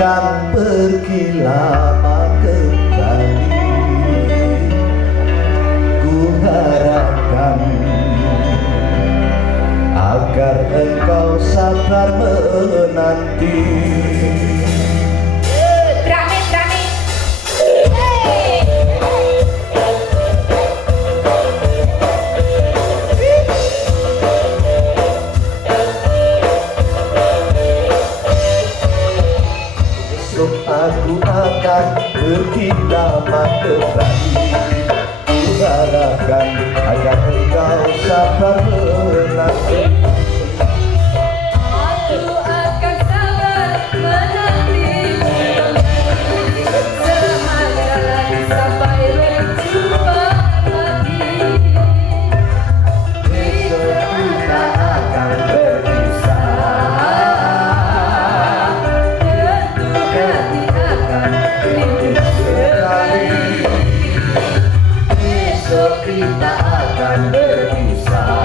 akan pergi lama kembali. Ku harapkan agar engkau sabar menanti. Aku akan pergi lama kembali. Ku harapkan agar engkau sabar menanti. Aku akan sabar menanti. Semangat sampai berjumpa lagi. Besok kita akan berpisah. Besok kita akan berpisah.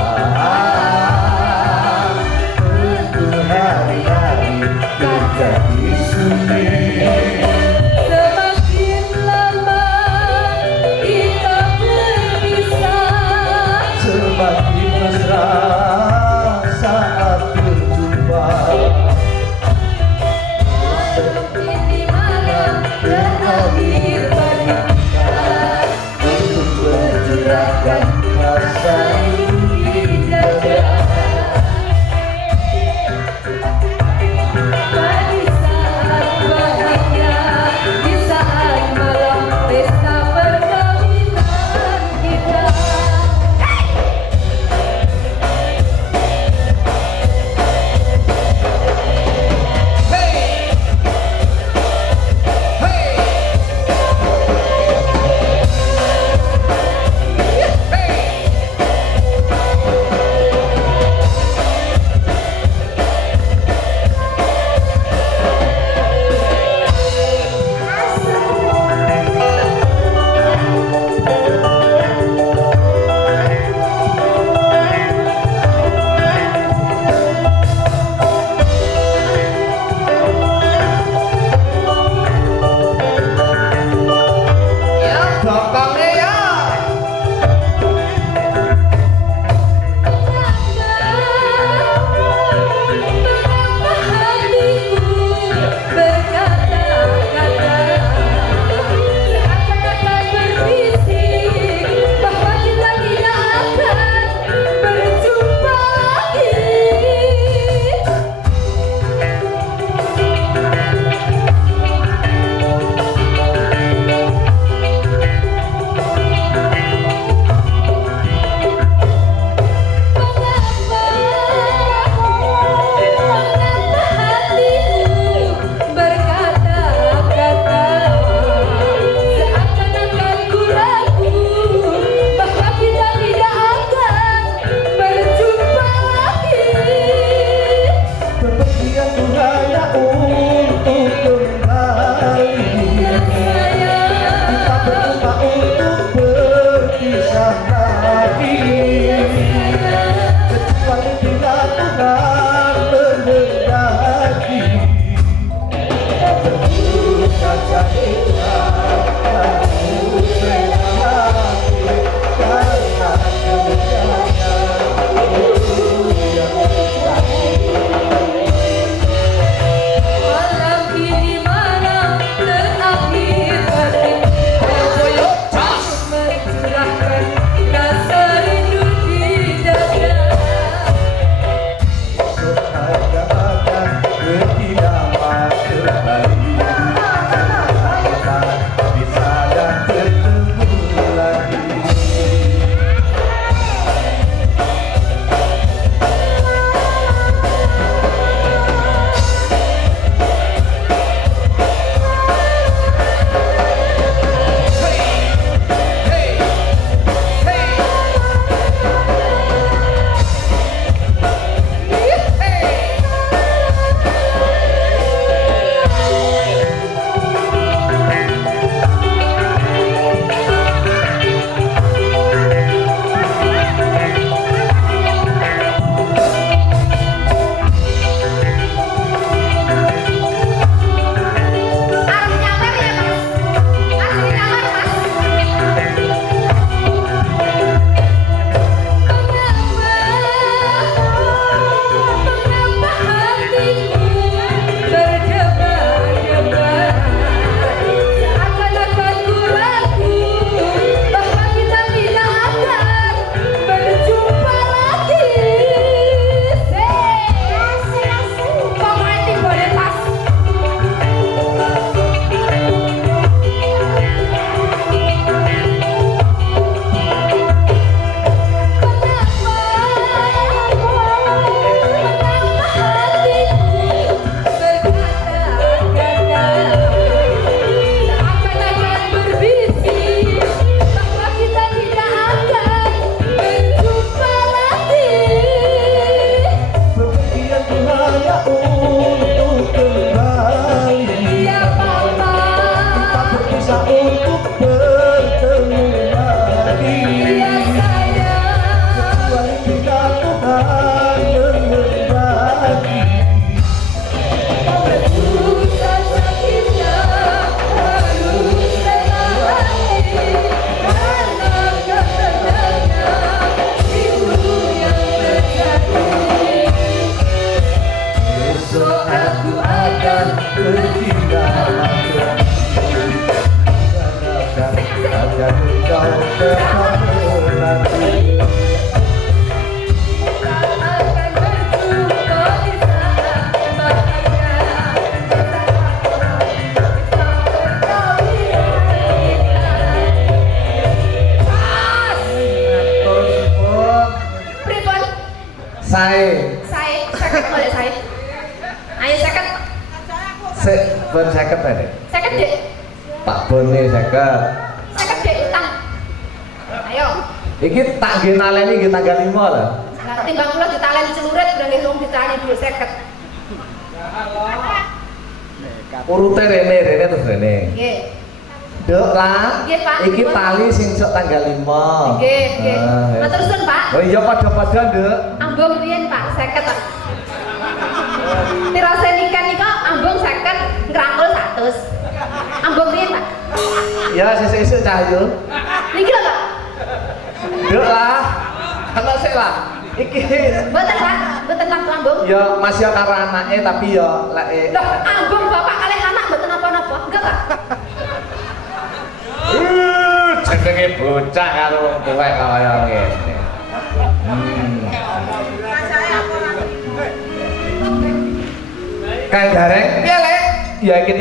aku akan bertindak agar engkau tetap menanti. akan berjumpa di saat bahagia. Pripun? Saya Seket boleh saya. Ayo seket. ben 50 tadi. Seket dek. Pak Bone 50. Seket dek utang. Ayo. Iki tak nggih naleni nggih tanggal 5 lah. Lah timbang kula ditaleni celurit udah nggih wong ditaleni duit seket. Urute rene terus rene. Nggih. Dek lah. Nggih, Pak. Iki tali sing sok tanggal 5. Nggih, nggih. Ah, ya. Matur suwun, Pak. Oh iya padha-padha, Nduk. Ambung riyen Pak, 50 Pak. Tirase nikah nika ambung 50, ngrangkul 100. Ambung riyen Pak. Ya sesuk-sesuk cahyo. Niki lho Pak. Nduk lah. Ana sik lah. Iki Mboten Pak, mboten waktu ambung. ya masih karo anake tapi ya lek Loh, ambung bapak kalih anak mboten napa-napa. Enggak Pak. jenenge bocah karo wong tuwek kaya ngene. Kang Gareng, piye lek? Ya iki